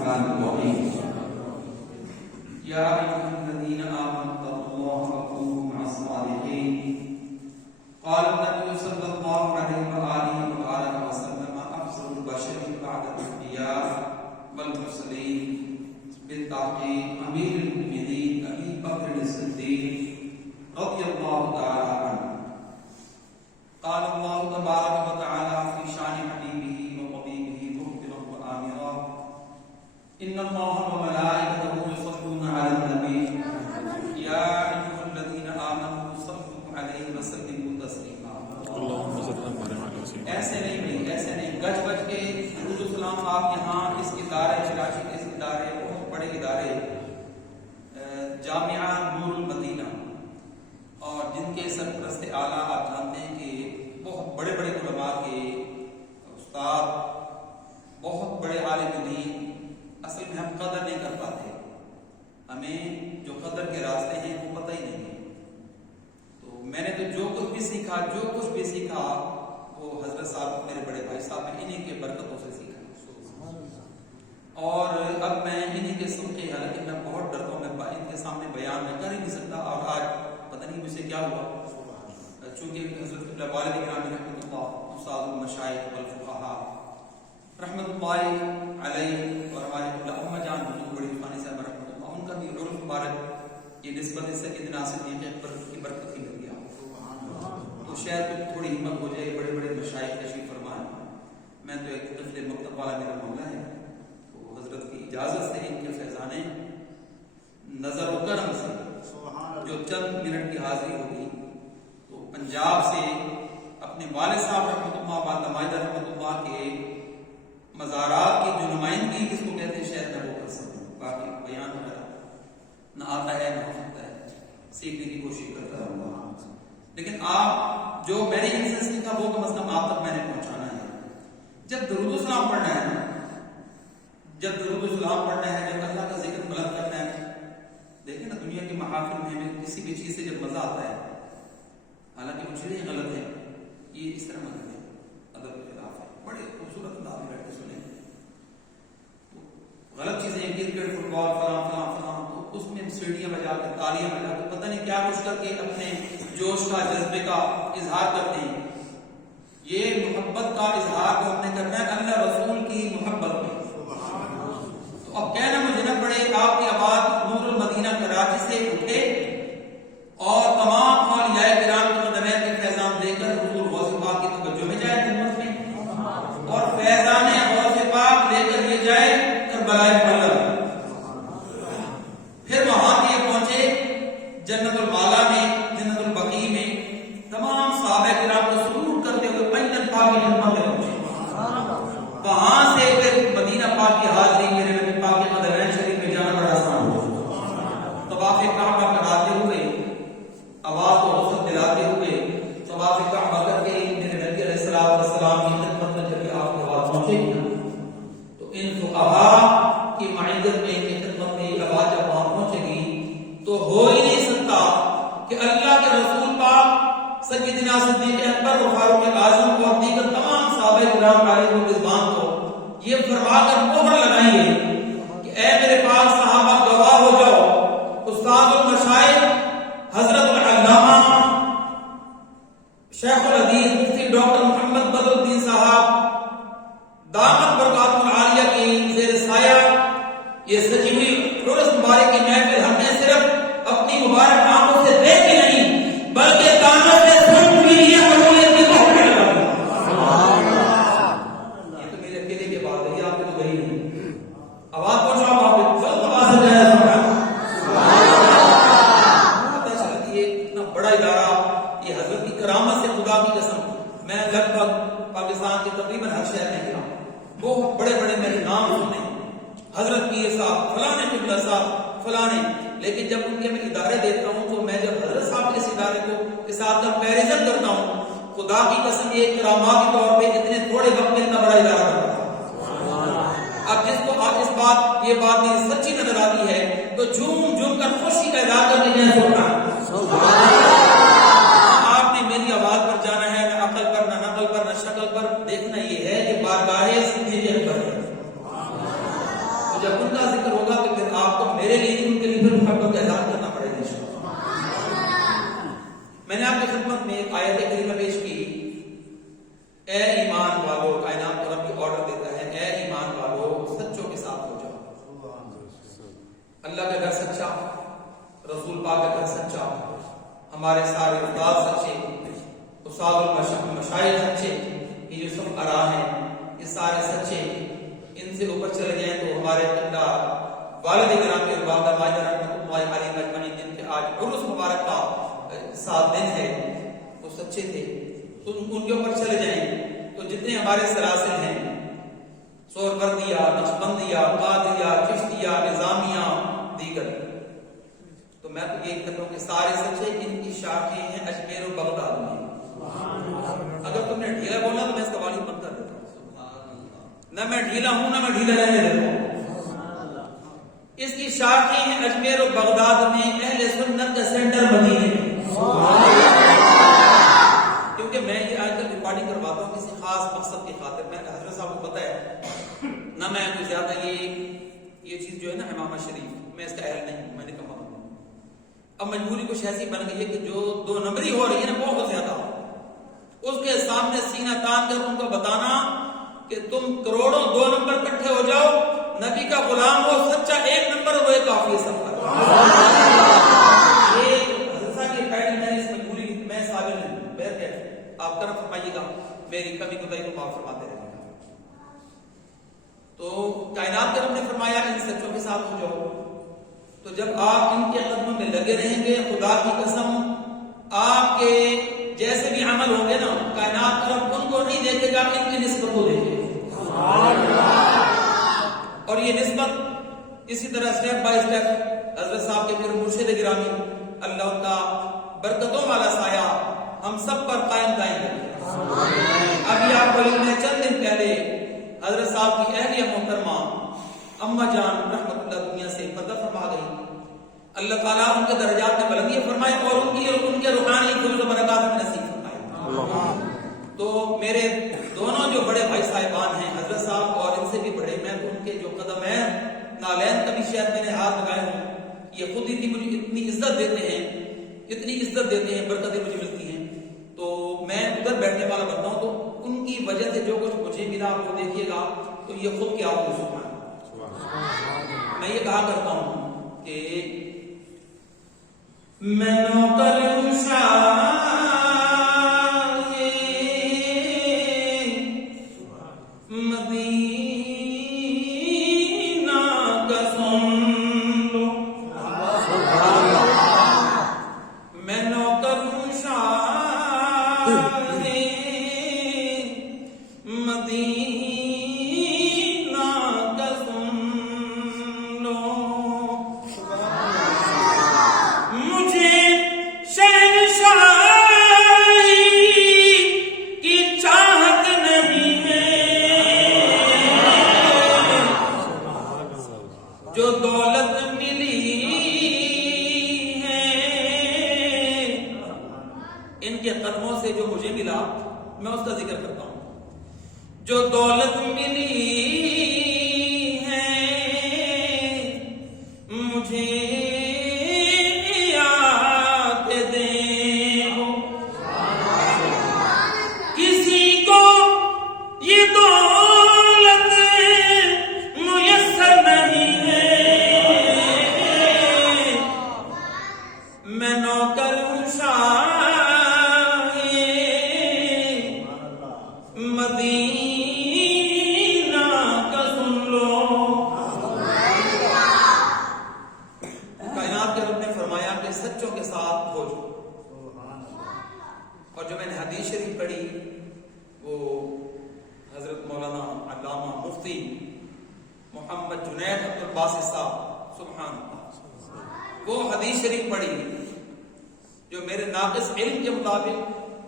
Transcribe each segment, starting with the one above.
الرحمن الرحيم يا أيها الذين آمنوا اتقوا الله وكونوا مع الصالحين قال النبي صلى الله عليه وآله وسلم أفضل البشر بعد الأنبياء والمرسلين بالتحقيق أمير المؤمنين أبي بكر الصديق رضي الله تعالى عنه قال الله تبارك وتعالى في شأن حبيبه وطبيبه مخبرا وآمرا إن الله وملائكته يصلون على النبي يا أيها الذين آمنوا صلوا عليه وسلموا تسليما اللهم صل على سيدنا ایسے نہیں گج گج کے درود و سلام آپ یہاں اس ادارے کراچی کے اس ادارے بہت بڑے ادارے جامعہ نور المدینہ اور جن کے سرپرست اعلیٰ آپ جانتے ہیں کہ بہت بڑے بڑے علماء کے استاد بہت بڑے عالم دین اصل میں ہم قدر نہیں کر پاتے ہمیں جو قدر کے راستے ہیں وہ پتہ ہی نہیں ہے تو میں نے تو جو کچھ بھی سیکھا وہ حضرت صاحب میرے بڑے بھائی صاحب ہیں انہی کے برکتوں سے سیکھا اور اب میں انہی کے سن کے حالانکہ میں بہت ڈرتا ہوں میں ان کے سامنے بیان میں کر ہی نہیں سکتا اور آج پتہ نہیں مجھ سے کیا ہوا چونکہ حضرت والد کرام رحمۃ اللہ استاد المشائخ والفقہاء رحمۃ اللہ علیہ اور ہمارے امہ جان بڑی عثمانی صاحب رحمۃ اللہ ان کا بھی عرف مبارک یہ نسبت سیدنا صدیق اکبر کی برکت ہی مل گیا تو شاید کچھ تھوڑی ہمت ہو جائے بڑے بڑے مشائخ تشریف فرمائیں میں تو ایک طفل مکتب والا میرا معاملہ ہے تو حضرت کی اجازت سے ان کے فیضانے نظر و کرم سے جو چند منٹ کی حاضری ہوگی تو پنجاب سے اپنے والد صاحب رحمۃ اللہ والدہ رحمۃ اللہ کے مزارات کی جو نمائندگی جس کو کہتے ہیں شاید میں وہ کر سکوں باقی بیان وغیرہ نہ آتا ہے نہ ہو سکتا ہے سیکھنے کی کوشش کرتا رہوں گا لیکن آپ جو میں نے ان سے سیکھا وہ کم از کم آپ تک میں نے پہنچانا ہے جب درود و سلام پڑھنا ہے جب اللہ کا ذکر بلند کرنا ہے دیکھیں نا دنیا کے محافل میں ہمیں کسی بھی چیز سے جب مزہ آتا ہے حالانکہ مجھے یہ غلط ہے یہ اس طرح مت ہے ادب کے خلاف ہے بڑے خوبصورت انداز میں بیٹھ کے سنیں غلط چیزیں کرکٹ فٹ بال فلاں فلاں فلاں تو اس میں سیڑھیاں بجا کے تالیاں بجا کے پتہ نہیں کیا کچھ کر کے اپنے جوش کا جذبے کا اظہار کرتے ہیں یہ محبت کا اظہار کو ہم نے کرنا ہے اللہ رسول کی محبت میں تو اب کہنا مجھے نہ پڑے آپ کی آواز نور المدینہ کراچی سے اٹھے اور تمام اولیاء کرام کے مدمین کے فیضان لے کر حضور غوث پاک کی توجہ میں جائے خدمت میں اور فیضان غوث پاک لے کر یہ جائے کربلا ملہ پھر وہاں یہ پہنچے جنت المالا میں جنت البقیع میں تمام صحابہ کرام کو سرور کرتے ہوئے پنجن پاک کی خدمت میں پہنچے وہاں سے پھر مدینہ پاک کی حاضری میرے نبی پاک کے مدینہ شریف میں جانا بڑا آسان ہو طواف کعبہ کراتے ہوئے آواز کو وصل دلاتے ہوئے طواف کعبہ کر کے میرے نبی علیہ السلام کی خدمت میں جب آپ کی آواز پہنچے تو ان فقہاء کی معیت میں ان کی خدمت میں یہ آواز جب وہاں پہنچے گی تو ہو ہی نہیں سکتا کہ اللہ کے رسول پاک سیدنا صدیق اکبر و فاروق اعظم اور دیگر تمام صحابہ کرام علیہ رضوان کو یہ فرما کر مہر لگائیں گے کہ اے میرے پاس صحابہ گواہ ہو جاؤ استاد المشائخ حضرت العلامہ شیخ الحدیث مفتی ڈاکٹر محمد بدر الدین صاحب دامت برکات العالیہ کی زیر سایہ یہ سجی ہوئی عرس مبارک کی محفل ہم نے صرف اپنی مبارک آنکھوں سے دیکھ ہی نہیں بلکہ کانوں سے سن بھی یہ قبولیت کی توفیق لگا یہ تو میرے اکیلے کی بات ہے یہ آپ کو تو گئی نہیں آواز پہنچاؤ وہاں پہ چل آواز سے جائے پتہ چلا کہ یہ اتنا بڑا ادارہ یہ حضرت کی کرامت سے خدا کی قسم میں لگ بھگ پاکستان کے تقریباً ہر شہر میں گیا بہت بڑے بڑے میرے نام سنے حضرت پیر صاحب فلانے قبلہ صاحب فلانے لیکن جب ان کے میں ادارے دیتا ہوں تو میں جب حضرت صاحب کے اس ادارے کو کے ساتھ کمپیریزن کرتا ہوں خدا کی قسم یہ کراماتی طور پہ اتنے تھوڑے وقت میں اتنا بڑا ادارہ بنا اب جس کو آپ یہ بات میری سچی نظر آتی ہے تو جھوم جھوم کر خوشی کا اظہار کرنے جائیں سونا آپ نے میری آواز پر جانا ہے نہ عقل پر نہ نقل پر نہ شکل پر دیکھنا یہ ہے کہ بارگاہ صدیق اکبر ہے جب ان کا ذکر ہوگا تو پھر آپ کو میرے لیے ان کے لیے پھر محبت کا اظہار کرنا پڑے گا انشاءاللہ۔ میں نے آپ کی خدمت میں ایک آیت کریمہ پیش کی، اے ایمان والو، کائنات کا رب آرڈر دیتا ہے، اے ایمان والو سچوں کے ساتھ ہو جاؤ۔ اللہ کا گھر سچا، رسول پاک کا گھر سچا، ہمارے سارے استاد سچے، استاد المشائخ سچے، یہ جو سب آرا ہیں یہ سارے سچے، ان سے اوپر چلے جائیں تو ہمارے اللہ والد گرامی اور والدہ ماجدہ رحمۃ اللہ علیہ مجمعین جن کے آج عرس مبارک کا 7 دن ہے، وہ سچے تھے، تو ان کے اوپر چلے جائیں تو جتنے ہمارے سلاسل ہیں، سہروردیہ، نقشبندیہ، قادریہ، چشتیہ، نظامیہ، دیگر، تو میں تو یہ کہتا ہوں کہ سارے سچے، ان کی شاخیں ہیں اجمیر و بغداد میں۔ اگر تم نے ڈھیلا بولا تو میں اس کا والی بند کر دیتا ہوں، نہ میں ڈھیلا ہوں نہ میں ڈھیلا رہنے دیتا ہوں۔ اس کی شاخیں ہیں اجمیر و بغداد میں، اہل سنت کا سینٹر مدینے میں۔ کیونکہ میں یہ آج کل ریکارڈنگ کرواتا ہوں کسی خاص مقصد کی خاطر، میں حضرت صاحب کو پتہ ہے نہ میں کوئی زیادہ یہ چیز جو ہے نا امامہ شریف، میں اس کا اہل نہیں ہوں، میں نے کہا اب مجبوری کچھ ایسی بن گئی ہے کہ جو 2 نمبری ہو رہی ہے نا بہت زیادہ، اس کے سامنے سینہ تان کر ان کو بتانا کہ تم کروڑوں 2 نمبر اکٹھے ہو جاؤ، نبی کا غلام ہو سچا 1 نمبر، وہ کافی ہے سب پر۔ یہ حضرت صاحب کی قائد میں اس مجبوری میں صابر نہیں، بہرکیف آپ کرم فرمائیے گا، میری کمی کوتاہی کو معاف فرماتے رہے گا۔ تو کائنات کے رب نے فرمایا ان سچوں کے ساتھ ہو جاؤ، تو جب آپ ان کے قدموں میں لگے رہیں گے، خدا کی قسم آپ کے جیسے بھی عمل ہوں گے نا، کائنات کا رب ان کو نہیں دیکھے گا، ان کی نسبت کو دیکھے گا۔ اور یہ نسبت اسی طرح سٹیپ بائی سٹیپ حضرت صاحب کے پھر مرشد گرامی اللہ کا برکتوں والا سایہ ہم سب پر قائم دائم رکھے۔ ابھی آپ کو علم ہے چند دن پہلے حضرت صاحب کی اہلیہ محترمہ اما جان رحمت اللہ دنیا سے پردہ فرما گئی، اللہ تعالیٰ ان کے درجات میں بلندی فرمائے اور ان کے روحانی فضل و برکات میں نصیب فرمائے۔ تو میرے دونوں جو بڑے بھائی صاحبان ہیں حضرت صاحب اور ان سے بھی بڑے، میں ان کے جو قدم ہیں نالین کبھی شاید میں نے ہاتھ لگائے ہوں، یہ خود ہی مجھے اتنی عزت دیتے ہیں، برکتیں مجھے ملتی ہیں، تو میں ادھر بیٹھنے والا بنتا ہوں، تو ان کی وجہ سے جو کچھ مجھے ملا وہ دیکھیے گا تو یہ خود کیا ہو سبحان۔ میں یہ کہا کرتا ہوں کہ میں نوکر مدینہ کا سن لو، میں نوکر مدینہ کا سن لو، مجھے شہنشاہی کی چاہت نہیں ہے، جو دولت ملی ہے ان کے قدموں سے جو مجھے ملا میں اس کا ذکر کرتا ہوں، جو دولت ملی ہے مجھے کسی کو یہ دولت میسر نہیں ہے، میں نوکر ہوں شاہ مدینہ کا سن لو۔ کائنات کے رب نے فرمایا کہ سچوں کے ساتھ ہو جاؤ، اور جو میں نے حدیث شریف پڑھی وہ حضرت مولانا علامہ مفتی محمد جنید عبد الباسط صاحب سبحان اللہ، وہ حدیث شریف پڑھی جو میرے ناقص علم کے مطابق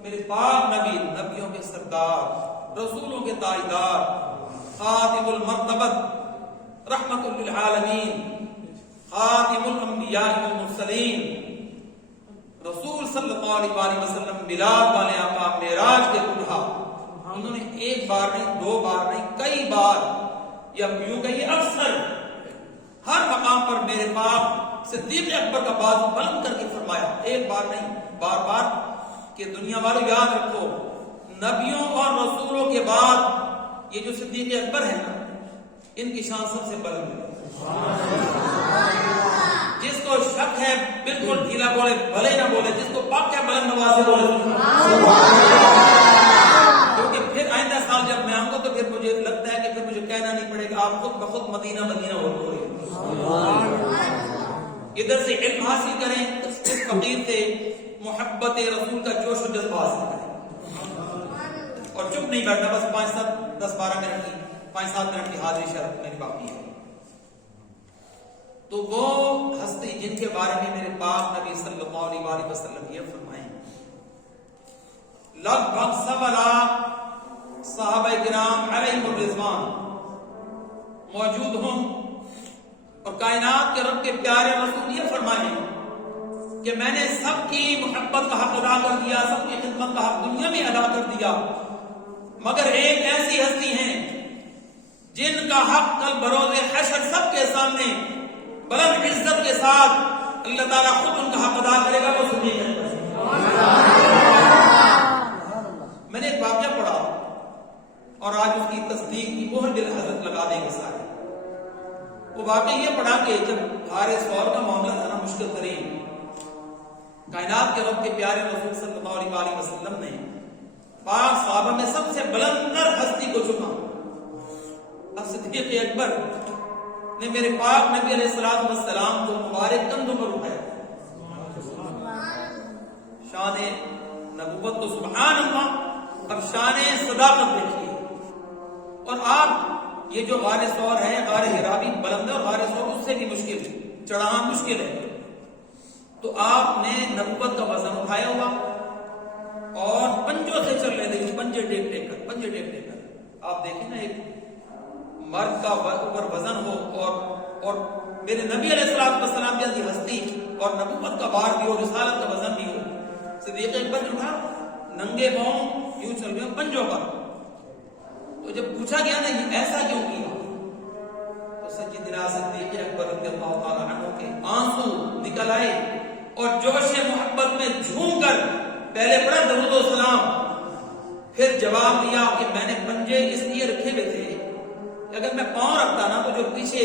میرے پاک نبی، نبیوں کے سردار، رسولوں کے تاجدار، خاتم المرتبت، رحمت للعالمین، خاتم الانبیاء والمرسلین، رسول صلی اللہ علیہ وسلم میلاد والے آقا، معراج کے دلہا، انہوں نے ایک بار نہیں، 2 بار نہیں، کئی بار، یا یوں کہیے اکثر صدیق اکبر کا بازو بلند کر کے فرمایا، ایک بار نہیں بار بار، کہ دنیا والوں یاد رکھو، نبیوں اور رسولوں کے بعد یہ جو صدیق اکبر ہیں نا، ان کی شان سب سے بلند ہے۔ جس کو شک ہے بالکل ڈھیلا بولے، بھلے نہ بولے، جس کو پاک ہے بلند نوازے بولے، کیونکہ پھر آئندہ سال جب میں آؤں گا تو پھر مجھے لگتا ہے کہ پھر مجھے کہنا نہیں پڑے گا، آپ خود بخود مدینہ مدینہ ہو رہے۔ ادھر سے علم حاصل کریں، اس فقیر سے محبت رسول کا جوش و جذبہ حاصل کریں، اور چپ نہیں بیٹھنا، بس 5-7-10-12 منٹ کی 5-7 منٹ کی حاضری شرط میری باقی ہے۔ تو وہ ہستی جن کے بارے میں میرے پاک نبی صلی اللہ علیہ وسلم یہ فرمائیں، لگ بھگ 1.25 لاکھ صحابہ کرام علیہم الرضوان موجود ہوں، اور کائنات کے رب کے پیارے رسول یہ فرمائیں کہ میں نے سب کی محبت کا حق ادا کر دیا، سب کی خدمت کا حق دنیا میں ادا کر دیا، مگر ایک ایسی ہستی ہیں جن کا حق کل بروز حشر سب کے سامنے بلند عزت کے ساتھ اللہ تعالیٰ خود ان کا حق ادا کرے گا، وہ سنیے گا۔ میں نے ایک واقعہ پڑھا اور آج اس کی تصدیق کی مہر دل حضرت لگا دیں گے سارے۔ وہ واقعہ یہ پڑھا کہ جب غار ثور کا معاملہ تھا نا مشکل ترین، کائنات کے رب کے پیارے رسول صلی اللہ علیہ وسلم نے پاک صحابہ میں سب سے بلند تر ہستی کو چنا۔ اب صدیق اکبر نے میرے پاک نبی علیہ الصلوۃ والسلام کو مبارک کندھوں پر اٹھایا۔ شان نبوت تو سبحان اللہ، اب شان صداقت دیکھیے۔ اور آپ یہ جو غار ثور ہے، غار حرا بھی بلند ہے اور غار ثور اس سے بھی مشکل ہے، چڑھانا مشکل ہے۔ تو آپ نے نبوت کا وزن اٹھایا ہوا اور پنجوں سے چل رہے تھے، پنجے ٹیک ٹیک کر۔ آپ دیکھیں نا، ایک مرد کا اوپر وزن ہو اور میرے نبی علیہ السلام جیسی ہستی اور نبوت کا بار بھی ہو، رسالت کا وزن بھی ہو۔ صدیق اکبر جو تھا ننگے پاؤں یوں چل رہے پنجوں پر۔ تو جب پوچھا گیا نا یہ ایسا کیوں کیا، تو سیدنا صدیق اکبر رضی اللہ تعالیٰ عنہ کے آنسو نکل آئے اور جوش محبت میں جھوم کر پہلے پڑھا درود و سلام، پھر جواب دیا کہ میں نے پنجے اس لیے رکھے ہوئے تھے، اگر میں پاؤں رکھتا نا تو جو پیچھے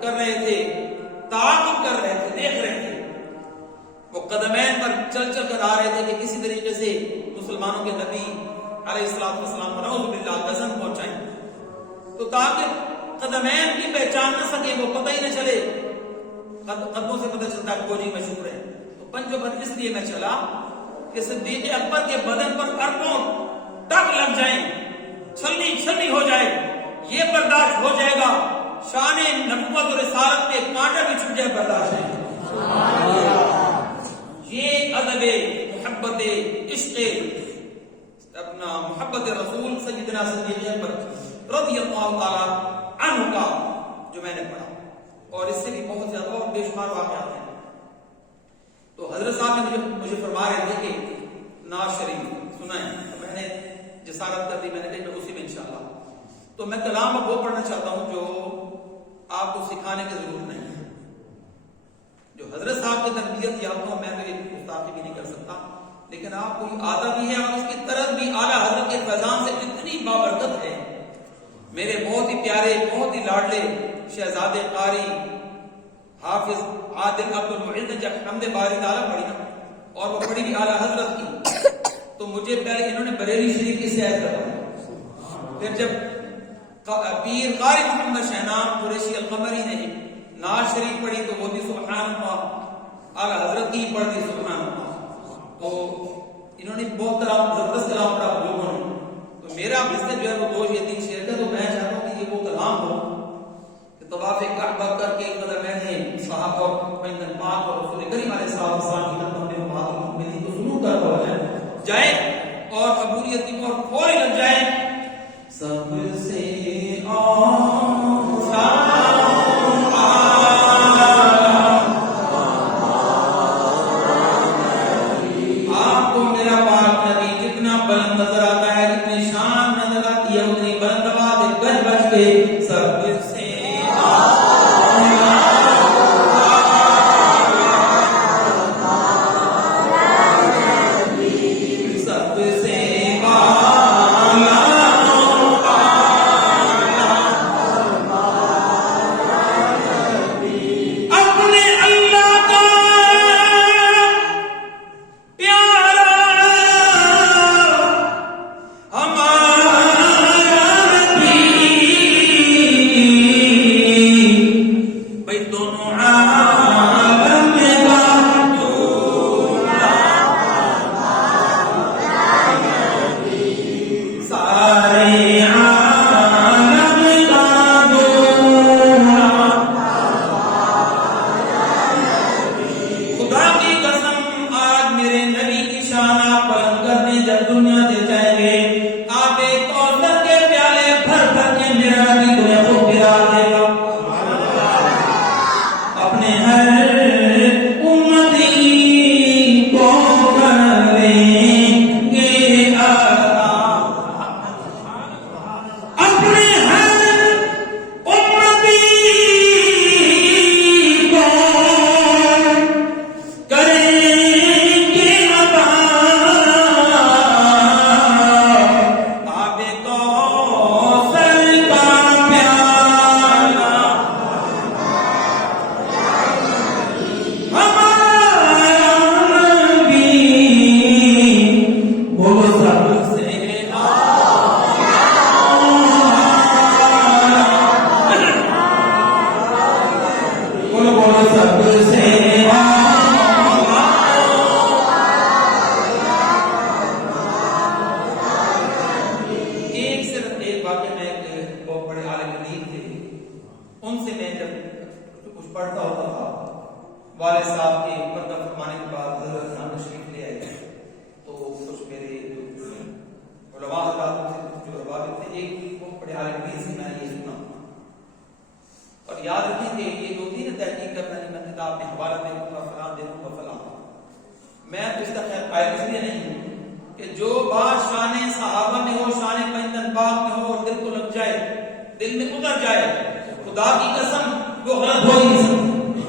کر رہے تھے، تعاقب کر رہے تھے، دیکھ رہے تھے، وہ قدمین پر چل چل کر آ رہے تھے کہ کسی طریقے سے مسلمانوں کے نبی علیہ السلام نعوذ باللہ غزن پہنچائیں، تو تاکہ قدمین کی پہچان نہ سکے، وہ پتہ ہی نہ چلے، قدموں سے پتہ چلتا ہے فوجی مشہور ہے۔ تو پنجوں پر اس لیے میں چلا کہ صدیق اکبر کے بدن پر اربوں ٹک لگ جائیں، چھلنی ہو جائے، یہ برداشت ہو جائے گا، شان نبوت اور رسالت پہ کانٹا بھی چھپ جائے، برداشت ہے۔ یہ ادب محبت عشق اپنا محبت رسول سیدنا صدیق اکبر رضی اللہ تعالی عنہ کا جو میں نے پڑھا، اور اس سے بھی بہت زیادہ اور بے شمار واقعات ہیں۔ تو حضرت صاحب نے مجھے فرما رہے تھے کہ ناز شریف سنائیں، تو میں نے جسارت کر دی، میں نے کہا میں اسی میں انشاءاللہ۔ تو میں کلام اب وہ پڑھنا چاہتا ہوں جو آپ کو سکھانے کی ضرورت نہیں ہے، جو حضرت صاحب کی تربیت یافتہ ہوں، میں تو یہ گستاخی بھی نہیں کر سکتا، لیکن آپ کو یہ آدھا بھی ہے اور اس کی طرز بھی اعلیٰ حضرت کے فیضان سے اتنی بابرکت ہے۔ میرے بہت ہی پیارے، بہت ہی لاڈلے شہزادے قاری حافظ عادل عبد المعز نے جب حمد باری تعالیٰ پڑھی نا، اور وہ پڑھی بھی اعلیٰ حضرت کی، تو مجھے پہلے انہوں نے بریلی شریف کی سیر کروائی، پھر جب پیر قاری محمد شہنام قریشی القمری نے ناز شریف پڑھی تو وہ بھی سبحان اللہ، اعلیٰ حضرت کی پڑھ دی سبحان اللہ۔ تو انہوں نے بہت زبردست کلام پڑھا لوگوں نے، تو میرا بزنس جو ہے وہ 2 یا 3 شعر کا، تو میں چاہتا ہوں کہ یہ وہ کلام ہو کہ طواف کعبہ کر کے قدمین صحابہ اور پیغمبر پاک اور رسول کریم علیہ السلام کی خدمت میں امہات المؤمنین کو سلوک کر ہو جائے اور قبولیت کی اور فوری لگ جائے۔ سب سے آپ کو میرا پاک نبی جتنا بلند نظر آتا ہے، جتنی شان نظر آتی ہے، اتنی بلند آواز گج بج کے سب سے اپنے ہر امتی کو کریں گے عطا، اپنے ہر امتی کو کریں گے عطا، آب کوثر کا پیالہ ہمارا نبی، بولو سب سے بولو بولو سب سے ایک واقعہ میں ایک بہت بڑے عالم دین تھے، ان سے میں جب کچھ پڑھتا ہوتا تھا، والد صاحب کے پردہ فرمانے کے بعد حضرت یہاں تشریف لے آئے، تو کچھ میرے علماء حضرات تھے جو روابط تھے، ایک بہت بڑے عالم دین سے میں نے یہ سنا، اور یاد رکھیں کہ یہ جو تھی نا تحقیق کرنا کہ میں کتاب میں حوالہ دے دوں گا فلاں دے دوں گا فلاں، میں تو اس کا خیر قائل اس لیے نہیں ہوں کہ جو بات شان صحابہ میں ہو، شان پنجتن پاک میں ہو اور دل کو لگ جائے، دل میں اتر جائے، خدا کی قسم وہ غلط ہو ہی نہیں سکتی۔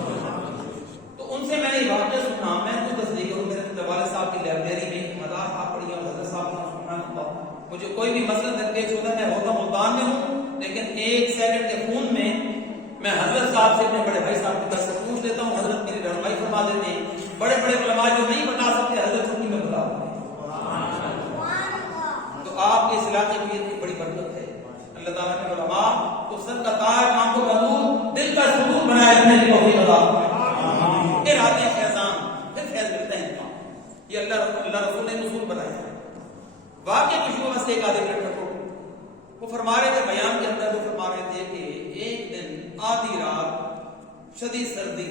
تو ان سے میں نے یہ واقعہ سنا، میں خود تصدیق کروں، میرے والد صاحب کی لائبریری میں ہزار آپ پڑھی اور حضرت صاحب نے سبحان اللہ، مجھے کوئی بھی مسئلہ درپیش ہوتا ہے، میں ہوتا ملتان میں ہوں، لیکن ایک سیکنڈ کے خون میں میں حضرت صاحب سے اپنے بڑے بھائی صاحب کی طرف سے پوچھ لیتا ہوں، حضرت میری رہنمائی فرما دیتے ہیں، بڑے بڑے علماء جو نہیں بتا سکتے حضرت چھٹی میں بتا دیتے ہیں۔ تو آپ کے اس علاقے میں یہ بڑی برکت ہے، اللہ تعالیٰ نے علماء کو سر کا تاج، آنکھوں کا نور، دل کا سرور بنائے رکھنے کی توفیق عطا فرمائے۔ پھر آتے ہیں فیضان، پھر فیض ملتے ہیں، یہ اللہ رسول نے اصول بنایا ہے۔ واقعہ کچھ کو بس ایک آدھے منٹ رکھو، وہ فرما رہے تھے بیان کے اندر، وہ فرما رہے تھے کہ ایک دن آدھی رات شدید سردی،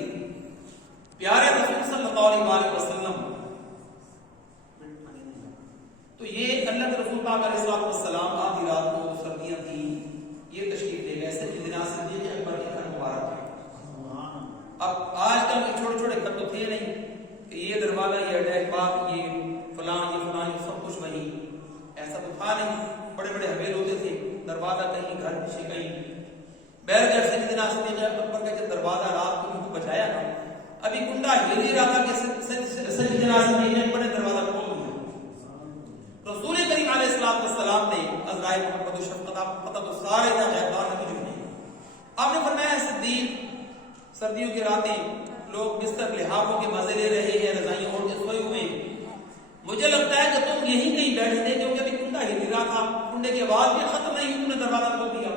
پیارے رسول صلی اللہ علیہ وسلم، تو یہ اللہ کے رسول پاک علیہ السلام آدھی رات کو سردیاں تھیں، یہ تشریف لے گئے سیدنا صدیق اکبر کے گھر مبارک ہے۔ اب آج کل کے چھوٹے چھوٹے گھر تو تھے نہیں کہ یہ دروازہ، یہ اٹیک باغ، یہ فلاں یہ سب کچھ وہیں، ایسا تو تھا نہیں، بڑے بڑے حویل ہوتے تھے، دروازہ کہیں گھر پیچھے کہیں، بہر جب سیدنا صدیق اکبر کا جب دروازہ رات کو کو بچایا نا، ابھی کنڈا ہل ہی رہا تھا کہ سیدنا صدیق اکبر نے دروازہ کھول دیا۔ رسول کریم علیہ السلام نے عزرائیل محمد و شفقت آپ پتہ تو سارے تھا غیبان نبی جو نہیں، آپ نے فرمایا صدیق، سردیوں کی راتیں لوگ بستر لحافوں کے مزے لے رہے ہیں، رضائیاں اوڑھ کے سوئے ہوئے ہیں، مجھے لگتا ہے کہ تم یہیں کہیں بیٹھے تھے کیونکہ ابھی کنڈا ہل رہا تھا، کنڈے کی آواز بھی ختم نہیں، تم نے دروازہ کھول دیا۔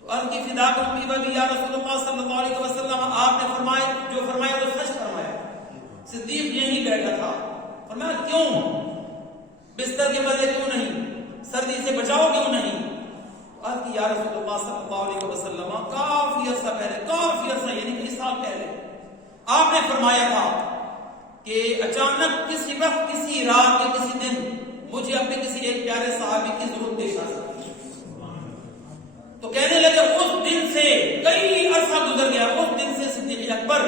تو عرض کی فدا کروں بھی یا رسول اللہ صلی اللہ علیہ وسلم، آپ نے فرمایا جو فرمایا وہ سچ فرمایا، صدیق یہیں بیٹھا تھا۔ فرمایا کیوں؟ بستر کے مزے کیوں نہیں؟ سردی سے بچاؤ کیوں نہیں؟ عرض کی یا رسول اللہ صلی اللہ علیہ وسلم، کافی عرصہ پہلے، کافی عرصہ یعنی کئی سال پہلے آپ نے فرمایا تھا کہ اچانک کسی وقت، کسی رات کے کسی دن مجھے اپنے کسی ایک پیارے صحابی کی ضرورت پیش آ سکتی ہے۔ تو کہنے لگے اس دن سے کئی عرصہ گزر گیا، اس دن سے صدیق اکبر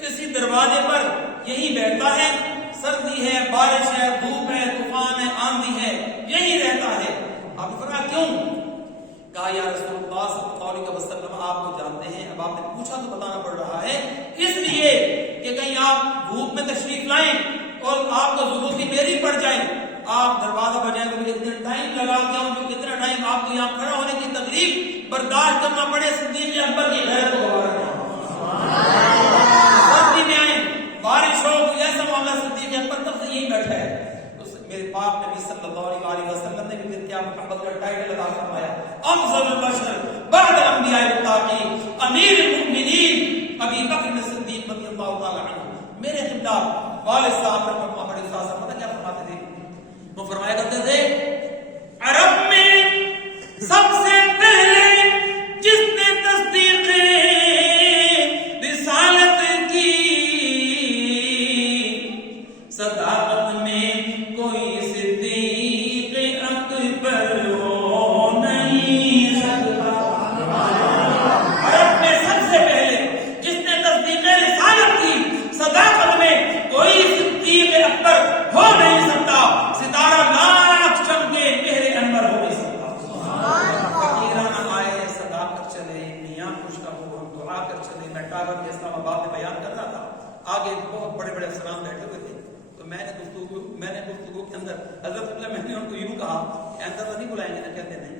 اسی دروازے پر یہی بیٹھتا ہے، سردی ہے، بارش ہے، دھوپ ہے، طوفان ہے، آندھی ہے، یہی رہتا ہے۔ آپ نے فرمایا کیوں؟ کہا یا رسول اللہ صلی اللہ علیہ وسلم، آپ کو جانتے ہیں، اب آپ نے پوچھا تو بتانا پڑ رہا ہے، اس لیے کہ کہیں آپ دھوپ میں تشریف لائیں اور آپ کو ضرورت میری پڑ جائے، آپ دروازہ بجائے تو اتنا ٹائم لگا کے آؤں جو کتنا ٹائم آپ کو یہاں کھڑا ہونے کی تکلیف برداشت کرنا پڑے، صدیق اکبر کی غیرت کو گوارا کریں۔ سردی میں آئیں، بارش ہو، کوئی ایسا معاملہ، صدیق اکبر تب سے یہی بیٹھا ہے۔ میرے پاک نبی صلی اللہ علیہ وسلم نے بھی پھر کیا محبت کا ٹائٹل عطا فرمایا، افضل البشر بعد الانبیاء والتابعین امیر المؤمنین ابی بکر صدیق رضی اللہ تعالی عنہ۔ میرے قبلہ والد صاحب رحمۃ اللہ علیہ وسلم پتہ کیا فرماتے تھے؟ وہ فرمایا کرتے تھے عرب میں سب سے پہلے جس نے تصدیق رسالت کی، صداقت میں کوئی صدیق اکبر ہو نہیں سکتا۔ عرب میں سب سے پہلے جس نے تصدیق آگے بہت بڑے بڑے افسران بیٹھے ہوئے تھے، تو میں نے گفتگو کے اندر حضرت قبلہ میں نے ان کو یوں کہا کہ اندر تو نہیں بلائیں گے نا؟ کہتے نہیں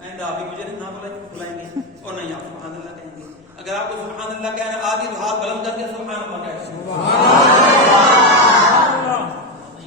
آئندہ ابھی مجھے نہ بلائیں گے اور نہیں آپ سبحان اللہ کہیں گے. اگر آپ کو سبحان اللہ کہنا آگے تو ہاتھ بلند کر کے سبحان اللہ کہیں.